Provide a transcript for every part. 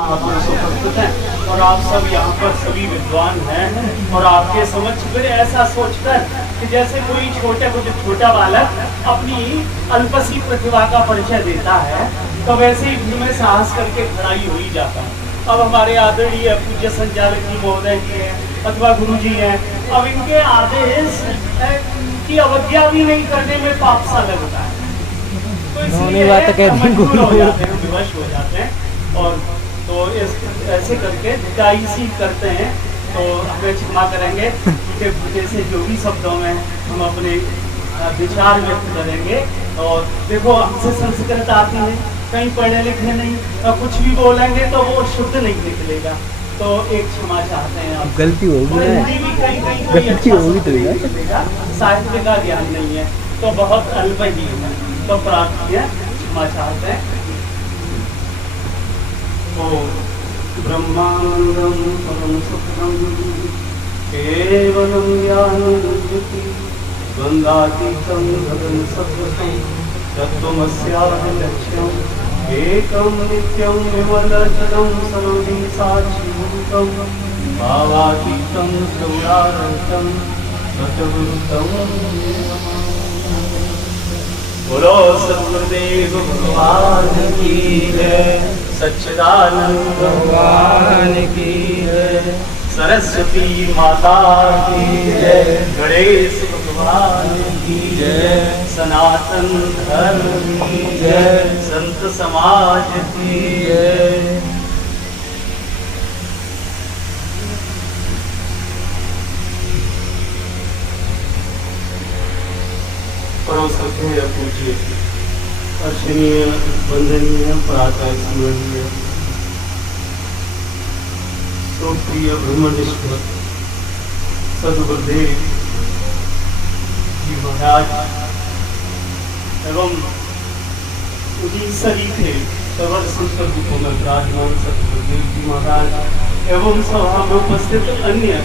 महापुरुष उपस्थित हैं और आप सब यहाँ पर सभी विद्वान हैं और आपके समक्ष फिर ऐसा सोचकर कि जैसे कोई छोटा बालक अपनी अल्पसी प्रतिभा का परिचय देता है तो वैसे ही भी मैं साहस करके खड़ा ही हो ही जाता हूँ। अब हमारे आदरणीय पूज्य संचालक जी महोदय जी हैं अथवा गुरु जी हैं, अब इनके आदेश की अवज्ञा भी नहीं करने में पाप सा लगता है, तो इसलिए मजबूर हो जाते हैं, विवश हो जाते हैं और तो ऐसे करके विदाई सी करते हैं। तो हमें क्षमा करेंगे कि जैसे जो भी शब्दों में हम अपने विचार व्यक्त करेंगे। और देखो हमसे संस्कृत आती है, कहीं पढ़े लिखे नहीं और कुछ भी बोलेंगे तो वो शुद्ध नहीं निकलेगा, तो एक क्षमा चाहते हैं आप। गलती होगी ना, गलती होगी तो निकलेगा, साहित्य का ज्ञान नहीं है तो बहुत अल्प ही है, तो प्रार्थना क्षमा चाहते हैं। ब्रह्मानंदं परम सुखं केवलं ज्ञाननिधि द्वन्द्वातीतं गगन सत्वं तत्त्वमस्यादि लक्ष्यम् एकं नित्यं विमलजलं सर्वदि साक्षिभूतं भावातीतं गौरारहितं सतगुरुतं बोलो सद्गुरुदेव भगवान की जय, सच्चिदानंद भगवान की जय, सरस्वती माता की जय, गणेश भगवान की जय, सनातन धर्म की जय, संत समाज की जय। परम श्रद्धेय पूज्य अर्चनीय वंदनीय प्रातः स्मरणीय प्रिय ब्रह्मनिष्ठ सद्गुरुदेव जी महाराज एवं उन्हीं सरीखे सवर संत रूपों में विराजमान सद्गुरुदेव जी महाराज एवं सभा में उपस्थित अन्य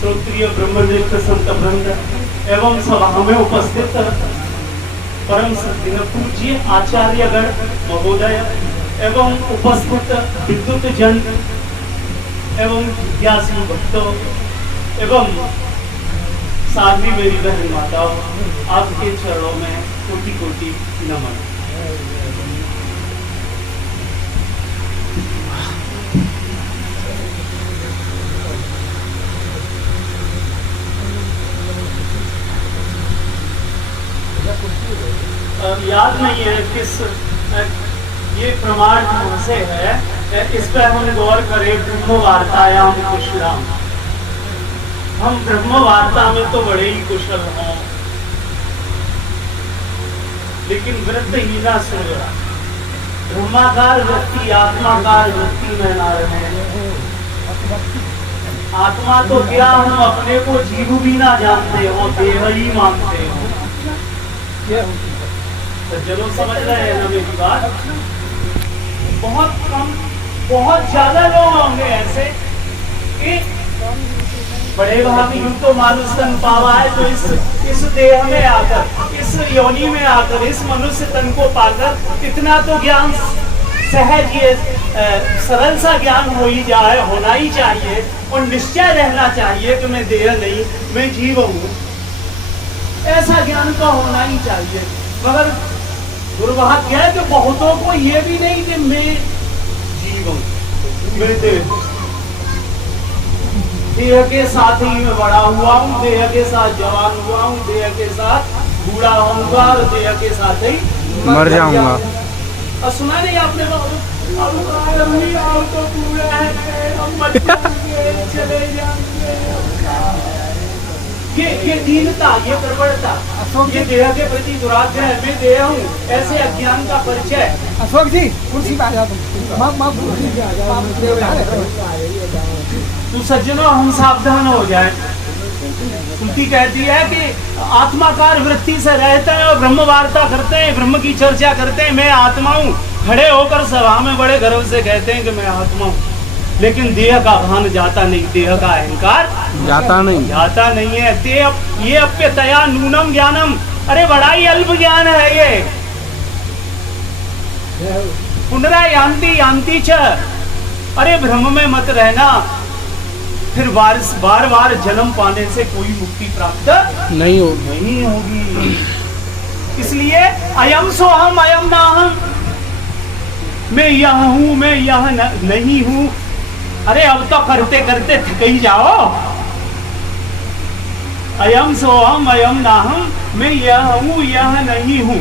श्रोत्रिय ब्रह्मनिष्ठ संत वृंद एवं सभा में उपस्थित परम श्रद्धेय पूज्य आचार्यगण महोदय एवं उपस्थित विद्युत जन एवं जिज्ञासु भक्तों एवं साध्वी मेरी बहन माताओं, आपके चरणों में कोटि कोटि नमन। याद नहीं है किस ये प्रमाण कहाँ से है, इस पर हम गौर करें। ब्रह्म वार्तायाम कुशलम, हम ब्रह्म वार्ता में तो बड़े ही कुशल हों, लेकिन वृत्त ही ना सुन ब्रह्माकार वृत्ति आत्माकार वृत्ति में ना रहे। आत्मा तो क्या, हम अपने को जीव भी ना जानते हो, देह ही मानते हो। तो चलो समझ रहे हैं ना मेरी बात। बहुत कम, बहुत ज्यादा लोग होंगे ऐसे कि बड़े भाभी यूं तो मानुष तन पावा है, तो इस देह में आकर, इस योनि में आकर, इस मनुष्य तन को पाकर इतना तो ज्ञान सहज, ये सरल सा ज्ञान हो ही जाए, होना ही चाहिए और निश्चय रहना चाहिए कि मैं देह नहीं, मैं जीव हूँ। ऐसा ज्ञान तो होना ही चाहिए। मगर दुर्भाग्य है कि बहुतों को ये भी नहीं कि मैं जीव हूँ, मैं देह के साथ ही मैं बड़ा हुआ हूँ, देह के साथ जवान हुआ हूँ, देह के साथ बूढ़ा होऊंगा और देह के साथ ही मर जाऊंगा। और सुना नहीं आपने तो पूरा है, चले जाएंगे। ये दीनता, ये प्रबलता, ये देह के प्रति दुराग्रह, मैं देह हूँ, ऐसे अज्ञान का परिचय। अशोक जी कुर्सी पे आ जाओ तो सज्जनों हम सावधान हो जाए। श्रुति कहती है कि आत्माकार वृत्ति से रहते हैं और ब्रह्म वार्ता करते हैं, ब्रह्म की चर्चा करते हैं, मैं आत्मा हूँ। खड़े होकर सभा में बड़े गर्व से कहते हैं कि मैं आत्मा हूँ, लेकिन देह का भान जाता नहीं, देह का अहंकार जाता नहीं है। ये अप्यतया नूनम ज्ञानम, अरे बड़ा ही अल्प ज्ञान है ये। पुनरा यान्ति यान्ति च, अरे भ्रम में मत रहना, फिर बार बार जन्म पाने से कोई मुक्ति प्राप्त नहीं हो नहीं होगी। इसलिए अयम सोहम अयम नाहम, मैं यह हूं मैं यह नहीं हूं। अरे अब तो करते करते थक ही जाओ। अयम सोहम अयम नाहम, मैं यह हूं यह नहीं हूं।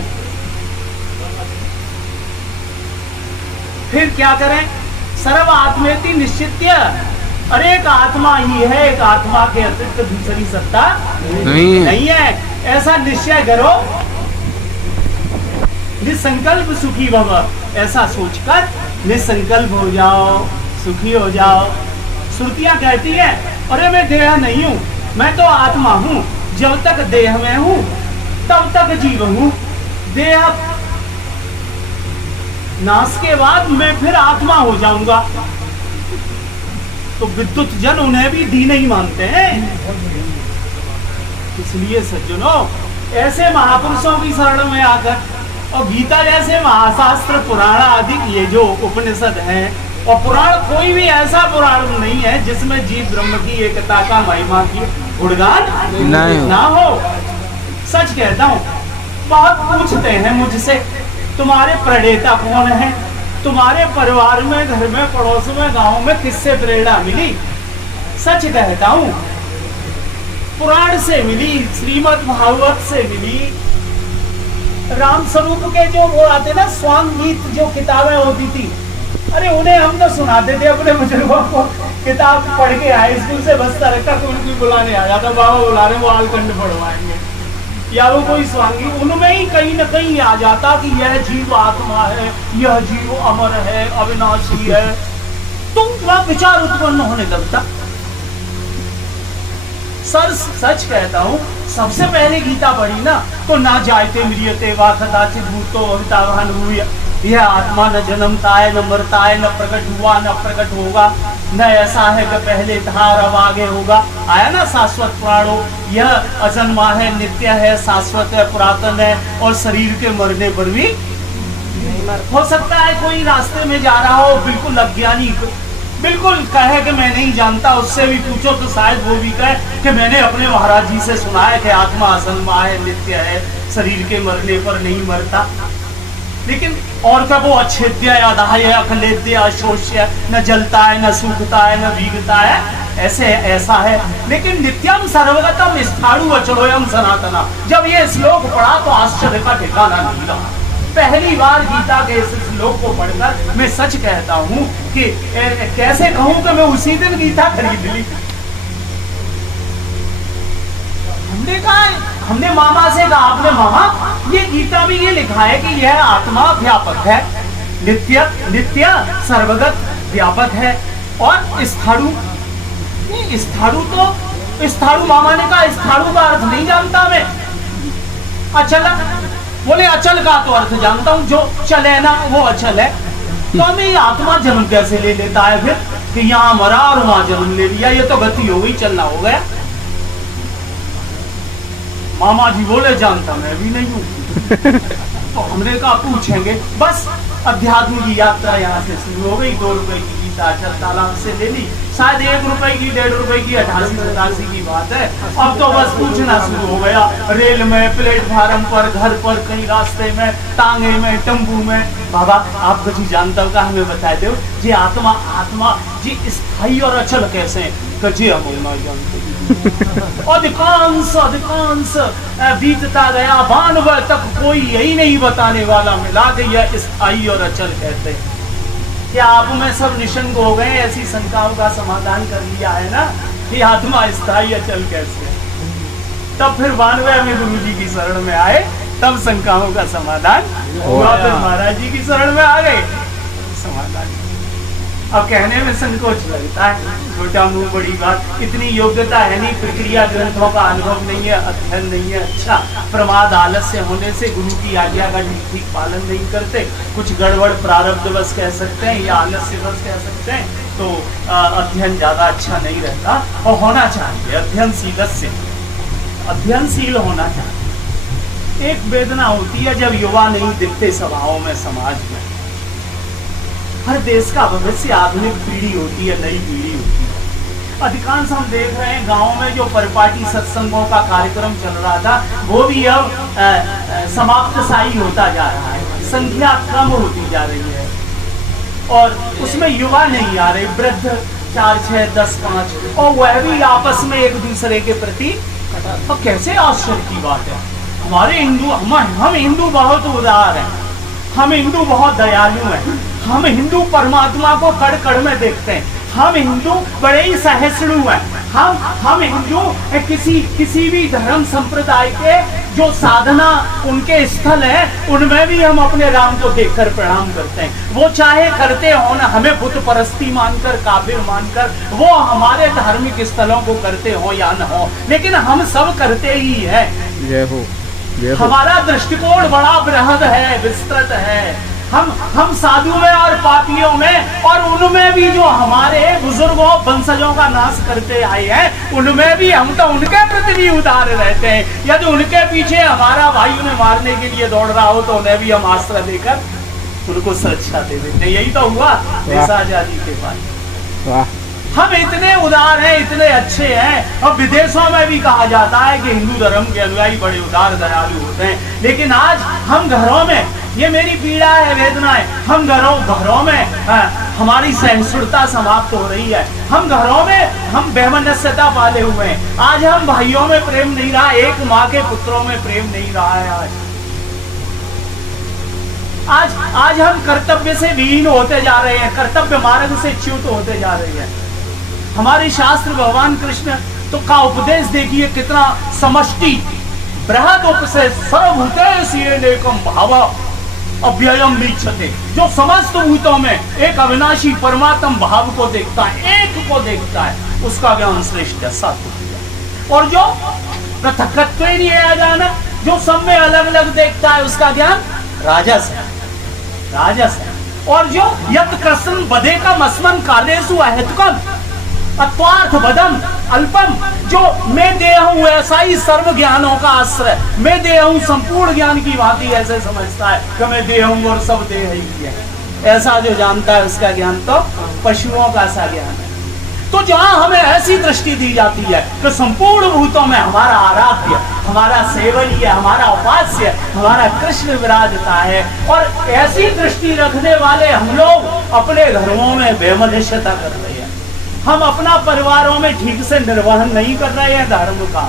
फिर क्या करें? सर्व आत्मेति निश्चित्य, अरे एक आत्मा ही है, एक आत्मा के अतिरिक्त दूसरी सत्ता नहीं है, ऐसा निश्चय करो। निसंकल्प सुखी भव, ऐसा सोचकर निसंकल्प हो जाओ, सुखी हो जाओ। श्रुतियां कहती है अरे मैं देह नहीं हूं, मैं तो आत्मा हूं, जब तक देह में हूं तब तक जीव हूं। देह नाश के बाद मैं फिर आत्मा हो जाऊंगा। तो विद्युत जन उन्हें भी दीन ही मानते हैं। इसलिए सज्जनों, ऐसे महापुरुषों की शरण में आकर, और गीता जैसे महाशास्त्र पुराण आदि ये जो उपनिषद हैं, और पुराण कोई भी ऐसा पुराण नहीं है जिसमें जीव ब्रह्म की एकता का महिमा की गुणगान ना हो। सच कहता हूँ, बहुत पूछते हैं मुझसे तुम्हारे प्रणेता कौन है, तुम्हारे परिवार में, घर में, पड़ोस में, गांव में किससे प्रेरणा मिली? सच कहता हूँ, पुराण से मिली, श्रीमद् भागवत से मिली। राम स्वरूप के जो वो आते ना स्वांग गीत, जो किताबें होती थी, अरे उन्हें हम तो सुनाते थे अपने बुजुर्गों को। किताब पढ़ के आए स्कूल से, बस्ता रखा तो उनको बुलाने आ जाता, बाबा बुला रहे, वो आलखंड पढ़वाएंगे, या वो कोई स्वांगी, उनमें ही कहीं न कहीं आ जाता कि यह जीव आत्मा है, यह जीव अमर है, अविनाशी है। तो वह विचार उत्पन्न होने लगता। सच कहता हूँ, सबसे पहले गीता पढ़ी ना तो ना जायते म्रियते वा कदाचित भूतो हितावहन हुआ, यह आत्मा न जन्मता है, न मरता है, न प्रकट हुआ न प्रकट होगा, न ऐसा है कि पहले था और अब आगे होगा। आया ना शाश्वत पुराणों, यह अजन्मा है, नित्य है, शाश्वत है, पुरातन है, और शरीर के मरने पर भी हो सकता है कोई रास्ते में जा रहा हो, बिल्कुल अज्ञानी, बिल्कुल कहे कि मैं नहीं जानता, उससे भी पूछो तो शायद वो भी कहे कि मैंने अपने महाराज जी से सुना है कि आत्मा अजन्मा है, नित्य है, शरीर के मरने पर नहीं मरता। लेकिन और कब वो अच्छेद्य, अदाह्य, अखलेद्य, अशोष्य, न जलता है, न सूखता है, न भीगता है, ऐसे ऐसा है। लेकिन नित्यम सर्वगतम स्थाणु अचलोयम सनातना, जब ये श्लोक पढ़ा तो आश्चर्य का ठिकाना नहीं रहा। पहली बार गीता के इस श्लोक को पढ़कर मैं सच कहता हूँ कि कैसे कहूँ कि मैं उसी दिन गीता खरीद ली। हमने कहा, हमने मामा से कहा, आपने मामा ये गीता में ये लिखा है कि यह आत्मा व्यापक है, नित्य नित्य सर्वगत व्यापक है, और स्थाणु, स्थाणु तो स्थाणु, मामा ने कहा स्थाणु का अर्थ नहीं जानता मैं। अचल, बोले अचल का तो अर्थ जानता हूँ, जो चले ना वो अचल है। तो हमें ये आत्मा जन्म कैसे ले लेता है फिर कि यहाँ मरा और वहां जन्म ले लिया, ये तो गति हो गई, चलना हो गया। मामा जी बोले जानता मैं भी नहीं हूँ। तो हमने कहा पूछेंगे। बस अध्यात्म की यात्रा यहाँ से शुरू हो गई। 2 रुपए की गीता अचल तालाब से ले ली, शायद 1 रुपए की, 1.5 रुपए की, 88-87 की बात है। अब तो बस पूछना शुरू हो गया, रेल में, प्लेटफार्म पर, घर पर, कहीं रास्ते में, टांगे में, तंबू में। बाबा आप कुछ जानता होगा, हमें बता दो जी, आत्मा आत्मा जी स्थायी और अचल कैसे है? कजी हम नहीं जानते। अधिकांश बीतता गया, 92 तक कोई यही नहीं बताने वाला मिला कि यह स्थायी और अचल कहते हैं। क्या आप में सब निशंक हो गए? ऐसी शंकाओं का समाधान कर लिया है ना कि आत्मा स्थायी अचल कैसे है? तब फिर 92 में गुरु जी की शरण में आए, तब शंकाओं का समाधान हुआ। फिर महाराज जी की शरण में आ गए, समाधान। अब कहने में संकोच लगता है, छोटा मुंह बड़ी बात, इतनी योग्यता है नहीं, प्रक्रिया ग्रंथों का अनुभव नहीं है, अध्ययन नहीं है। अच्छा, प्रमाद आलस्य होने से गुरु की आज्ञा का ठीक पालन नहीं करते, कुछ गड़बड़ प्रारब्ध बस कह सकते हैं या आलस्य बस कह सकते हैं, तो अध्ययन ज्यादा अच्छा नहीं रहता। और होना चाहिए अध्ययनशील होना चाहिए। एक वेदना होती है जब युवा नहीं दिखते सभाओं में, समाज में। हर देश का भविष्य आधुनिक पीढ़ी होती है, नई पीढ़ी होती है। अधिकांश हम देख रहे हैं गाँव में जो परिपाटी सत्संगों का कार्यक्रम चल रहा था वो भी अब समाप्त साई होता जा रहा है, संख्या कम होती जा रही है और उसमें युवा नहीं आ रहे, वृद्ध 4, 6, 10, 5 और वह भी आपस में एक दूसरे के प्रति। तो कैसे आश्चर्य की बात है, हमारे हिंदू हम हिंदू बहुत उदार हैं, हम हिंदू बहुत दयालु हैं, हम हिंदू परमात्मा को कड़ कड़ में देखते हैं, हम हिंदू बड़े ही सहिष्णु हैं, हम हिंदू किसी भी धर्म संप्रदाय के जो साधना उनके स्थल है उनमें भी हम अपने राम को देखकर प्रणाम करते हैं। वो चाहे करते हो ना, हमें बुत परस्ती मानकर, काबिर मानकर, वो हमारे धार्मिक स्थलों को करते हो या न हो, लेकिन हम सब करते ही है। जय हो, जय हो। हमारा दृष्टिकोण बड़ा बृहद है, विस्तृत है। हम साधु में और पापियों में और उनमें भी जो हमारे बुजुर्गों वंशजों का नाश करते आए हैं उनमें भी हम तो उनके प्रति भी उदार रहते हैं। यदि उनके पीछे हमारा भाई उन्हें मारने के लिए दौड़ रहा हो तो उन्हें भी हम आश्रय देकर उनको सुरक्षा दे देते हैं। यही तो हुआ देश आजादी के बाद। हम इतने उदार हैं, इतने अच्छे हैं और विदेशों में भी कहा जाता है कि हिंदू धर्म के अनुयायी बड़े उदार दयालु होते हैं, लेकिन आज हम घरों में, ये मेरी पीड़ा है, वेदना है, हम घरों में हमारी सहिष्णुता समाप्त हो रही है। हम घरों में हम वैमनस्यता पाले हुए हैं। आज हम भाइयों में प्रेम नहीं रहा, एक माँ के पुत्रों में प्रेम नहीं रहा है। आज हम कर्तव्य से विहीन होते जा रहे हैं, कर्तव्य मार्ग से च्युत होते जा रहे हैं। हमारे शास्त्र भगवान कृष्ण तो का उपदेश देखिए कितना समष्टि बृहद उपदेश, सर्वभूतेषु भाव अव्ययम वीक्षते, जो समस्त भूतों में एक अविनाशी परमात्म भाव को देखता है, एक को देखता है, उसका ज्ञान श्रेष्ठ है, सात्विक। और जो पृथकत्व नहीं है जाना, जो सब में अलग अलग देखता है, उसका ज्ञान राजस है, राजस है। और जो यत कृष्ण बधे का मस्मन कालेषु अहेतुकम अत्वार्थ बदम अल्पम, जो मैं देह हूं ऐसा ही सर्व ज्ञानों का आश्रय, मैं देह हूं संपूर्ण ज्ञान की भांति ऐसे समझता है कि मैं देह हूं और सब देह ही है, ऐसा जो जानता है उसका ज्ञान तो पशुओं का सा ज्ञान है। तो जहां हमें ऐसी दृष्टि दी जाती है कि संपूर्ण भूतों में हमारा आराध्य, हमारा सेवनीय, हमारा उपास्य, हमारा कृष्ण विराजता है, और ऐसी दृष्टि रखने वाले हम लोग अपने घरों में बेमनुष्यता कर रहे हैं। हम अपना परिवारों में ठीक से निर्वहन नहीं कर रहे हैं धर्म का।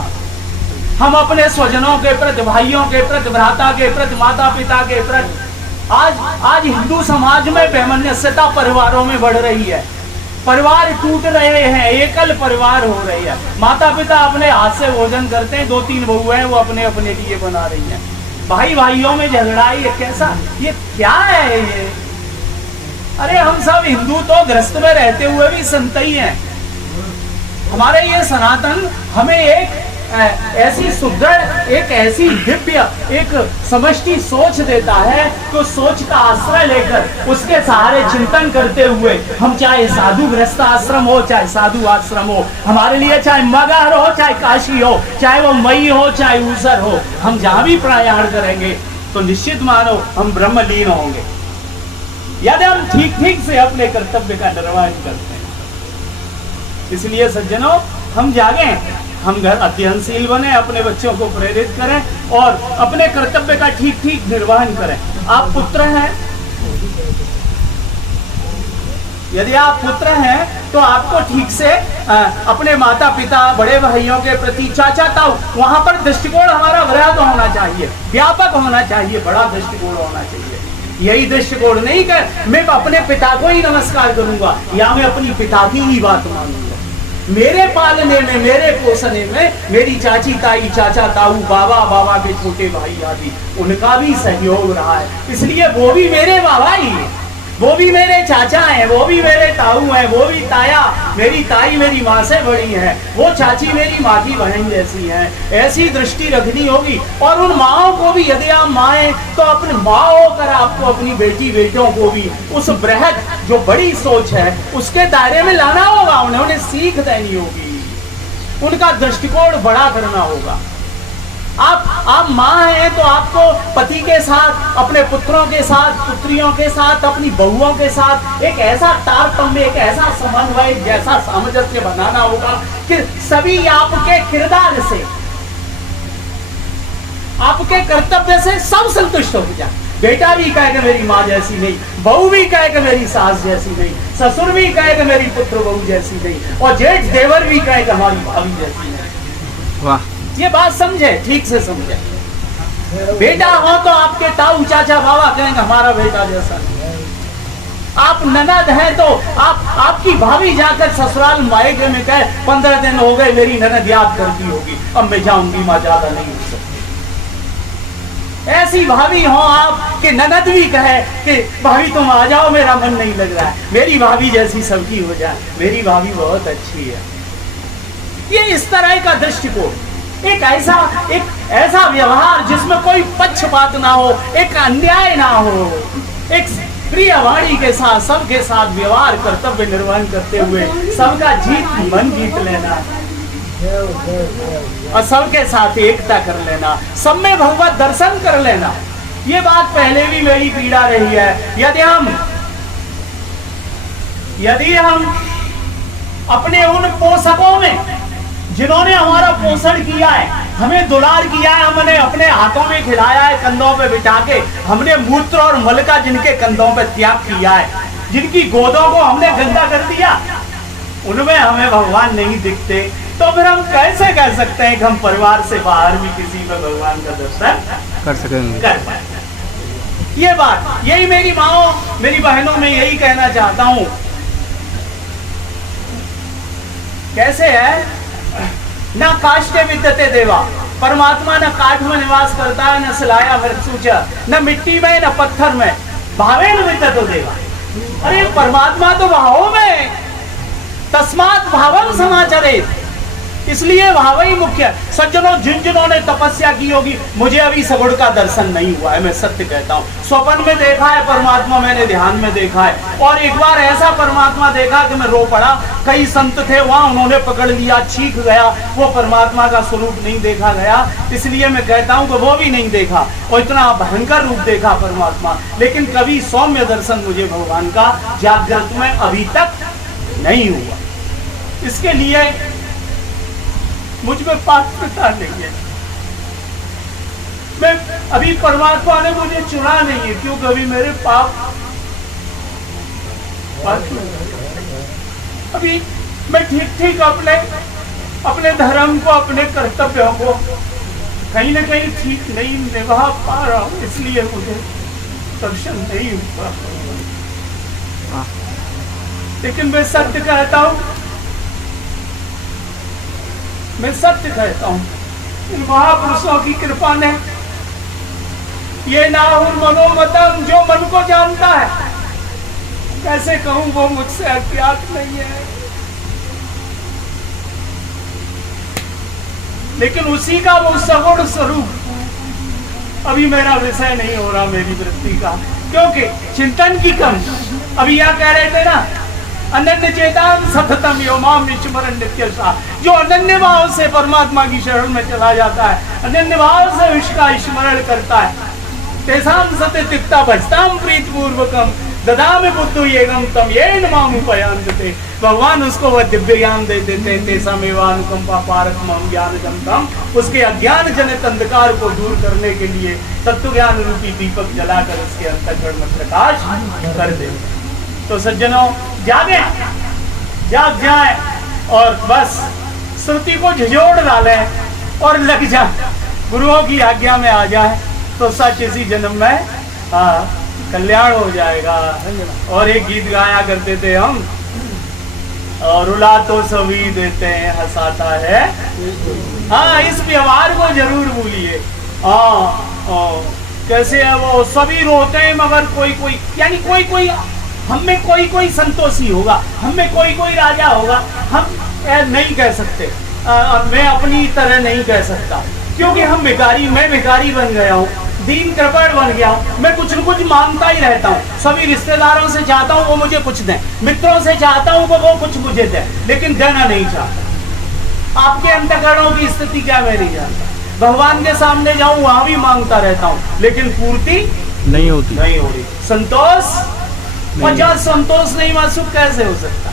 हम अपने स्वजनों के प्रति, भाइयों के प्रति, भ्राता के प्रति, माता पिता के प्रति, आज हिंदू समाज में बेमनुष्यता परिवारों में बढ़ रही है। परिवार टूट रहे हैं, एकल परिवार हो रही है। माता पिता अपने हाथ से भोजन करते हैं, 2-3 बहुएं हैं वो अपने अपने लिए बना रही हैं। भाई भाइयों में झगड़ा, ये कैसा, ये क्या है ये? अरे हम सब हिंदू तो गृहस्थ में रहते हुए भी संत ही हैं। हमारे ये सनातन हमें एक ऐसी सुदृढ़, एक ऐसी दिव्य, एक समष्टि सोच देता है कि उस सोच का आश्रय लेकर उसके सहारे चिंतन करते हुए हम, चाहे साधु गृहस्थ आश्रम हो, चाहे साधु आश्रम हो, हमारे लिए चाहे मगहर हो, चाहे काशी हो, चाहे वो मई हो, चाहे ऊसर हो, हम जहां भी प्रयाण करेंगे तो निश्चित मानो हम ब्रह्मलीन होंगे, यदि हम ठीक से अपने कर्तव्य का निर्वहन करते हैं। इसलिए सज्जनों, हम जागें, हम घर अध्ययनशील बने, अपने बच्चों को प्रेरित करें और अपने कर्तव्य का ठीक निर्वहन करें। आप पुत्र हैं, यदि आप पुत्र हैं तो आपको ठीक से अपने माता पिता, बड़े भाइयों के प्रति, चाचा ताऊ, वहां पर दृष्टिकोण हमारा बृहद होना चाहिए, व्यापक होना चाहिए, बड़ा दृष्टिकोण होना चाहिए। यही दृष्टिकोण नहीं कर मैं अपने पिता को ही नमस्कार करूंगा या मैं अपनी पिता की ही बात मानूंगा। मेरे पालने में, मेरे पोषणे में मेरी चाची ताई, चाचा ताऊ, बाबा के छोटे भाई आदि, उनका भी सहयोग रहा है, इसलिए वो भी मेरे बाबा ही है, वो भी मेरे चाचा हैं, वो भी मेरे ताऊ हैं, वो भी ताया, मेरी ताई मेरी माँ से बड़ी है, वो चाची मेरी माँ की बहन जैसी है। ऐसी दृष्टि रखनी होगी। और उन माओं को भी, यदि आप माँ हैं तो अपनी माँ होकर आपको अपनी बेटी बेटों को भी उस बृहद, जो बड़ी सोच है, उसके दायरे में लाना होगा। उन्हें सीख देनी होगी, उनका दृष्टिकोण बड़ा करना होगा। आप माँ हैं तो आपको पति के साथ, अपने पुत्रों के साथ, पुत्रियों के साथ, अपनी बहुओं के साथ एक ऐसा तारतम्य, एक ऐसा समन्वय, जैसा सामंजस्य बनाना होगा कि सभी आपके किरदार से, आपके कर्तव्य से सब संतुष्ट हो जाए। बेटा भी कहे कि मेरी माँ जैसी नहीं, बहू भी कहे कि मेरी सास जैसी नहीं, ससुर भी कहे कि मेरी पुत्र बहू जैसी नहीं, और जेठ देवर भी कहे कि हमारी भाभी जैसी नहीं। वाह, ये बात समझे, ठीक से समझे। बेटा हो तो आपके ताऊ चाचा बाबा कहेंगे हमारा बेटा जैसा नहीं। आप ननद हैं तो आपकी भाभी जाकर ससुराल मायके में कहे 15 दिन हो गए मेरी ननद याद करती होगी, अब मैं जाऊंगी, माँ ज्यादा नहीं हो सकती। ऐसी भाभी हो आप कि ननद भी कहे कि भाभी तुम आ जाओ, मेरा मन नहीं लग रहा है, मेरी भाभी जैसी सबकी हो जाए, मेरी भाभी बहुत अच्छी है। ये इस तरह का दृष्टिकोण, एक ऐसा व्यवहार जिसमें कोई पक्षपात ना हो, एक अन्याय ना हो, एक प्रिय वाणी के साथ सबके साथ व्यवहार, कर्तव्य निर्वहन करते हुए सबका मन जीत लेना और सबके साथ एकता कर लेना, सब में भगवत दर्शन कर लेना। ये बात पहले भी मेरी पीड़ा रही है। यदि हम अपने उन पोषकों में जिन्होंने हमारा पोषण किया है, हमें दुलार किया है, हमने अपने हाथों में खिलाया है, कंधों पे बिठा के, हमने मूत्र और मल का जिनके कंधों पे त्याग किया है, जिनकी गोदों को हमने गंदा कर दिया, उनमें हमें भगवान नहीं दिखते, तो फिर हम कैसे कह सकते हैं कि हम परिवार से बाहर भी किसी में भगवान का दर्शन कर सकेंगे? कर पाए। ये बात, यही मेरी माओ, मेरी बहनों में यही कहना चाहता हूं। कैसे है, न काष्ठे विद्यते देवा, परमात्मा न काठ में निवास करता है, न सिलाया मृत्युचा, न मिट्टी में न पत्थर में, भावे न विद्यते देवा। अरे परमात्मा तो भावों में, तस्मात् भावम समाचरे, इसलिए भाव ही मुख्य। सज्जनों, जिन्होंने तपस्या की होगी, मुझे अभी सगुण का दर्शन नहीं हुआ है, मैं सत्य कहता हूँ। स्वप्न में देखा है परमात्मा, मैंने ध्यान में देखा है, और एक बार ऐसा परमात्मा देखा कि मैं रो पड़ा। कई संत थे वहां, उन्होंने पकड़ लिया, चीख गया, वो परमात्मा का स्वरूप नहीं देखा गया। इसलिए मैं कहता हूँ कि वो भी नहीं देखा, और इतना भयंकर रूप देखा परमात्मा, लेकिन कभी सौम्य दर्शन मुझे भगवान का जागृत में अभी तक नहीं हुआ। इसके लिए मुझ में पात्रता नहीं है। मैं अभी, परमात्मा ने मुझे चुना नहीं है, क्योंकि अभी मेरे पाप अभी मैं ठीक अपने धर्म को, अपने कर्तव्यों को कहीं ना कहीं ठीक नहीं निभा पा रहा हूं, इसलिए मुझे दर्शन नहीं हुआ। लेकिन मैं सत्य कहता हूं, मैं सत्य कहता हूं, इन महापुरुषों की कृपा ने, ये नाहुर मनोमतम, जो मन को जानता है, कैसे कहूं वो मुझसे अज्ञात नहीं है, लेकिन उसी का वो सगुण स्वरूप अभी मेरा विषय नहीं हो रहा, मेरी वृत्ति का, क्योंकि चिंतन की कमी। अभी यहाँ कह रहे थे ना, अनन्य चेतन सततम यो माम निस्मरन् नित्यशः, जो अनन्य भाव से परमात्मा की शरण में चला जाता है, अनन्य भाव से उसका स्मरण करता है, तेषां सते तिक्ता भजताम प्रीतिपूर्वकम ददामि बुद्धियुगं तम येन माम उपयान्ते। भगवान उसको वह दिव्य ज्ञान दे देते हैं, तेषामेवानुकंपा पारकमहं ज्ञानजं तम, उसके अज्ञान जनित अंधकार को दूर करने के लिए तत्व ज्ञान रूपी दीपक जलाकर उसके अंतःकरण में प्रकाश कर देते। तो सज्जनों, जागे, जाग जाए और बस श्रुति को झिझोड़ डालें और लग जाए, गुरुओं की आज्ञा में आ जाए, तो सच इसी जन्म में कल्याण हो जाएगा। और एक गीत गाया करते थे हम, और रुला तो सभी देते हैं, हंसाता है। हाँ, इस व्यवहार को जरूर भूलिए। कैसे है वो, सभी रोते हैं मगर कोई यानी कोई हम में कोई संतोषी होगा, हम में कोई राजा होगा, हम नहीं कह सकते। मैं अपनी तरह नहीं कह सकता, क्योंकि मैं भिखारी बन गया हूँ, दीन कृपण बन गया हूँ, मैं कुछ न कुछ मांगता ही रहता हूँ। सभी रिश्तेदारों से चाहता हूँ वो मुझे कुछ दें, मित्रों से चाहता हूँ वो कुछ मुझे दें, लेकिन देना नहीं चाहता। आपके अंतःकरणों की स्थिति क्या मैं नहीं जानता। भगवान के सामने जाऊं वहां भी मांगता रहता हूं, लेकिन पूर्ति नहीं होती। नहीं हो रही। संतोष, और जहाँ संतोष नहीं वहां सुख कैसे हो सकता,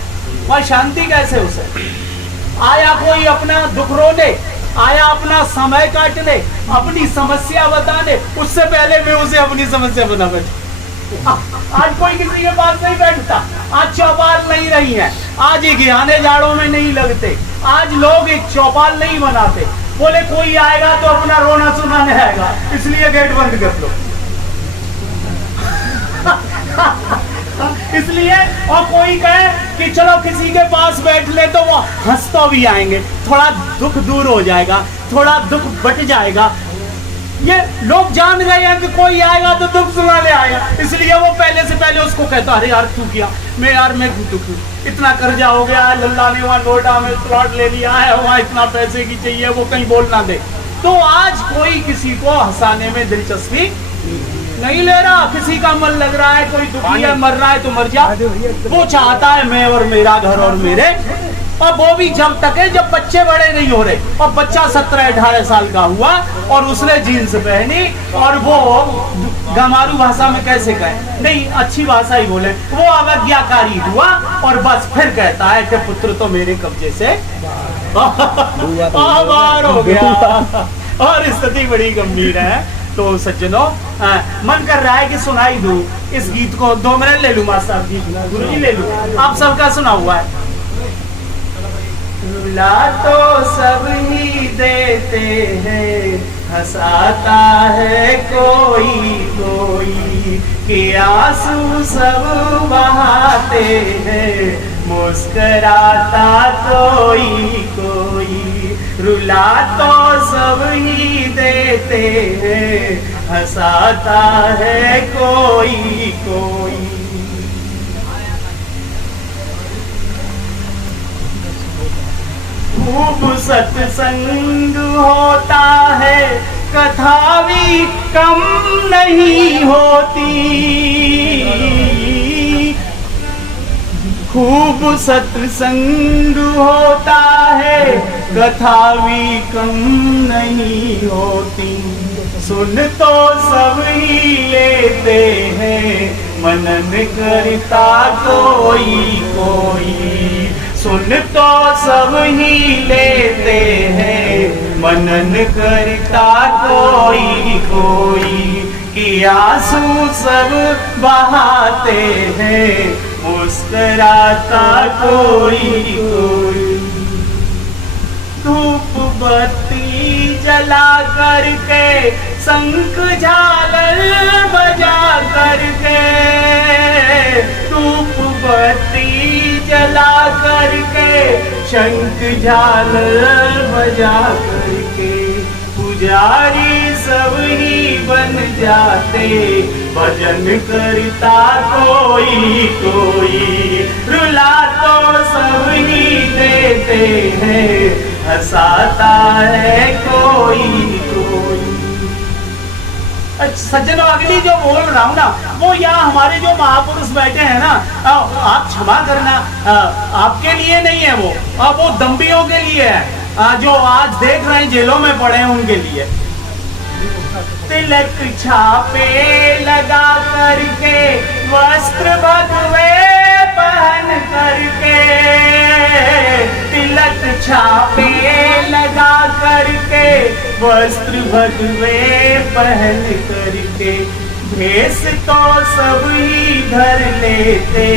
वहां शांति कैसे हो सकती। आया कोई अपना दुख रोने, आया अपना समय काटने, अपनी समस्या बताने, उससे पहले मैं उसे अपनी समस्या बता बैठा। आज कोई किसी के पास नहीं बैठता, आज चौपाल नहीं रही है, आज ये घियाने जाड़ों में नहीं लगते, आज लोग एक चौपाल नहीं बनाते। बोले कोई आएगा तो अपना रोना सुनाने आएगा, इसलिए गेट बंद कर लो। इसलिए, और कोई कहे कि चलो किसी के पास बैठ ले तो वो हंसता भी आएंगे, थोड़ा दुख दूर हो जाएगा, थोड़ा दुख बट जाएगा। ये लोग जान गए हैं कि कोई आएगा तो दुख सुनाने आएगा, इसलिए वो पहले से पहले उसको कहता अरे यार तू किया, मैं दुखी, इतना कर्जा हो गया, लल्ला ने वहाँ नोएडा में प्लॉट ले लिया है, वहाँ इतना पैसे की चाहिए, वो कहीं बोल ना दे। तो आज कोई किसी को हंसाने में दिलचस्पी नहीं ले रहा, किसी का मन लग रहा है, कोई दुखी है, मर रहा है तो मर जा। वो चाहता है मैं और मेरा घर और मेरे, और वो भी जब तक है जब बच्चे बड़े नहीं हो रहे। और बच्चा 17-18 साल का हुआ और उसने जीन्स पहनी, और वो गमारू भाषा में कैसे कहे, नहीं अच्छी भाषा ही बोले, वो अवज्ञाकारी हुआ और बस फिर कहता है कि पुत्र तो मेरे कब्जे से बाहर हो गया। और स्थिति बड़ी गंभीर है। तो सज्जनों, मन कर रहा है कि सुनाई दूं इस गीत को, 2 मिनट ले लूं मास्टर जी, गुरुजी ले लूं, आप सबका सुना हुआ है। रुला तो सब ही देते हैं, हंसाता है कोई कोई, कि आंसू सब बहाते हैं, मुस्कराता कोई कोई। रुला तो सब ही देते हैं, हंसाता है कोई कोई। खूब सत्संग होता है, कथा भी कम नहीं होती। खूब सत्संग होता है, कथा भी कम नहीं होती। सुन तो सब ही लेते हैं, मनन करता कोई कोई। सुन तो सब ही लेते हैं, मनन करता कोई कोई। कि आंसू सब बहाते हैं, मुस्कराता कोई कोई। धूप बत्ती जला करके, शंख झालर बजा करके, धूप बत्ती जला करके, शंख झालर बजा करके, पुजारी सब ही बन जाते, भजन करता कोई कोई। रुला तो सब ही देते हैं, हंसाता है कोई कोई। सज्जनों, अगली जो बोल रहा हूँ ना, वो यहाँ हमारे जो महापुरुष बैठे हैं ना, आप क्षमा करना, आपके लिए नहीं है वो दम्भियों के लिए है, जो आज देख रहे हैं जेलों में पड़े हैं उनके लिए। तिलक छापे लगा करके, वस्त्र भगवे पहन करके, तिलक छापे लगा करके, वस्त्र भगवे पहन करके, भेष तो सब ही धर लेते,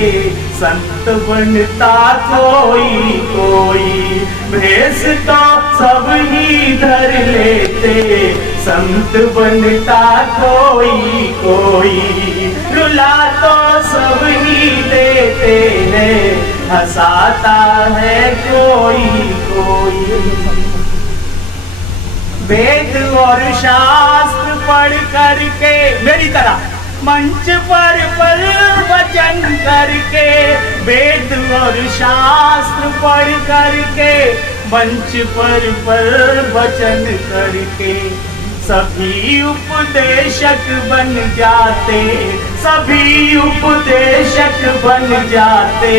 संत बनता कोई कोई। भेष तो सब ही धर लेते, संत बनता कोई कोई। रुला तो सब ही देते हैं, हंसाता है कोई कोई। वेद और शास्त्र पढ़ करके, मेरी तरह मंच पर वचन करके, वेद और शास्त्र पढ़ करके, मंच पर वचन करके, सभी उपदेशक बन जाते, सभी उपदेशक बन जाते,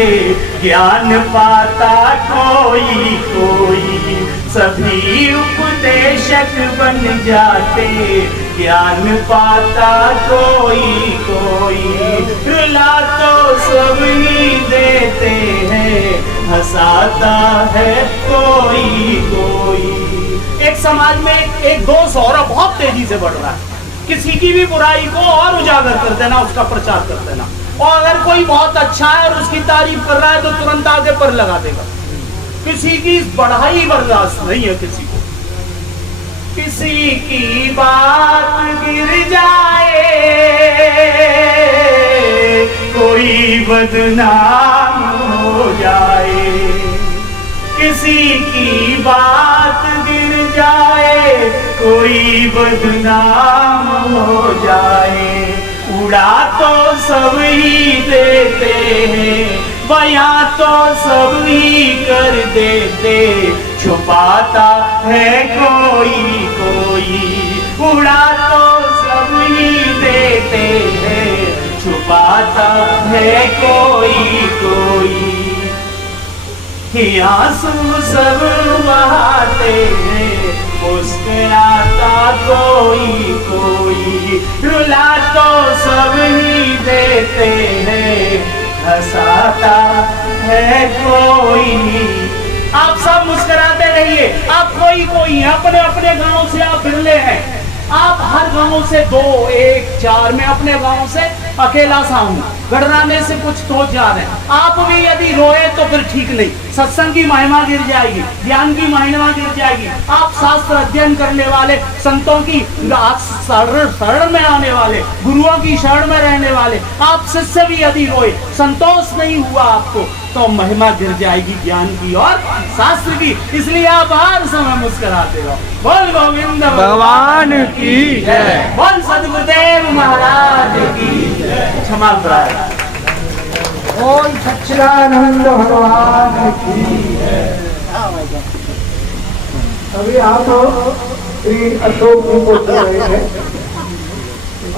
ज्ञान पाता कोई कोई। सभी उपदेशक बन जाते, ज्ञान पाता कोई कोई, रुला तो सब ही देते हैं, हंसाता है कोई कोई। एक समाज में एक दोष और बहुत तेजी से बढ़ रहा है, किसी की भी बुराई को और उजागर कर देना, उसका प्रचार कर देना, और अगर कोई बहुत अच्छा है और उसकी तारीफ कर रहा है तो तुरंत आगे पर लगा देगा। किसी की बढ़ाई बर्दाश्त नहीं है किसी को। किसी की बात गिर जाए, कोई बदनाम हो जाए, किसी की बात गिर जाए, कोई बदनाम हो जाए, उड़ा तो सब ही देते हैं, बयां तो सब ही कर देते, छुपाता है कोई कोई, उड़ा तो सब ही देते हैं, छुपाता है कोई कोई। आंसू सब बहाते हैं, मुस्कुराता कोई कोई, रुला तो सब ही देते हैं, हंसाता है कोई। आप सब मुस्कुराते रहिए, आप कोई कोई हैं, अपने अपने गांव से आप बिरले हैं, आप हर गांव से 2, 1, 4, मैं अपने गांव से अकेला सा हूं, गढ़राने से कुछ तो जा रहे हैं। आप भी यदि रोए तो फिर ठीक नहीं, सत्संग की महिमा गिर जाएगी, ज्ञान की महिमा गिर जाएगी। आप शास्त्र अध्ययन करने वाले, संतों की शरण में आने वाले, गुरुओं की शरण में रहने वाले, आप शिष्य भी यदि रोए, संतोष नहीं हुआ आपको, तो महिमा गिर जाएगी ज्ञान की और शास्त्र की। इसलिए आप हर समय मुस्कुराते रहो। बोल गोविंद भगवान की जय। बोल सद्गुरुदेव महाराज की जय। क्षमा प्रार्थना। ओम सच्चिदानंद भगवान की जय। अभी आप श्री अशोक जी को सुन रहे हैं।